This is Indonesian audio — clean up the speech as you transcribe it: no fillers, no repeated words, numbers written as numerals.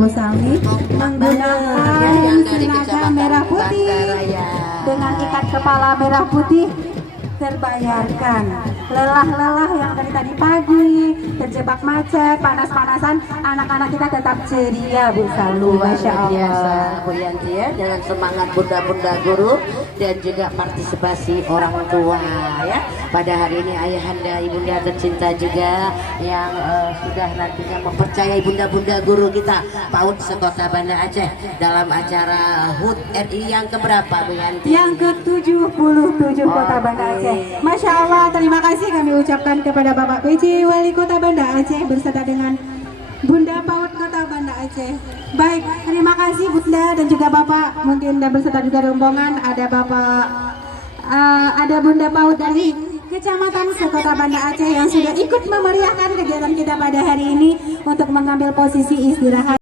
Bu Salmi menggunakan seragam merah putih dengan ikat kepala merah putih terbayarkan. Lelah-lelah yang dari tadi pagi terjebak macet, panas-panasan, anak-anak kita tetap ceria Bu Salmi. Masya Allah Bu Yanti ya, dengan semangat bunda-bunda guru dan juga partisipasi orang tua ya. Pada hari ini ayahanda ibunda tercinta juga yang sudah nantinya mempercayai bunda-bunda guru kita PAUD sekota Banda Aceh dalam acara HUT RI yang keberapa Bu Yanti? Yang ke-77 Kota Banda Aceh. Masya Allah, terima kasih kami ucapkan kepada Bapak PJ Wali Kota Banda Aceh berserta dengan Bunda PAUD Kota Banda Aceh. Baik, terima kasih Bunda dan juga Bapak, mungkin dan berserta juga rombongan ada Bapak, ada Bunda PAUD dari Kecamatan Sekota Banda Aceh yang sudah ikut memeriahkan kegiatan kita pada hari ini untuk mengambil posisi istirahat.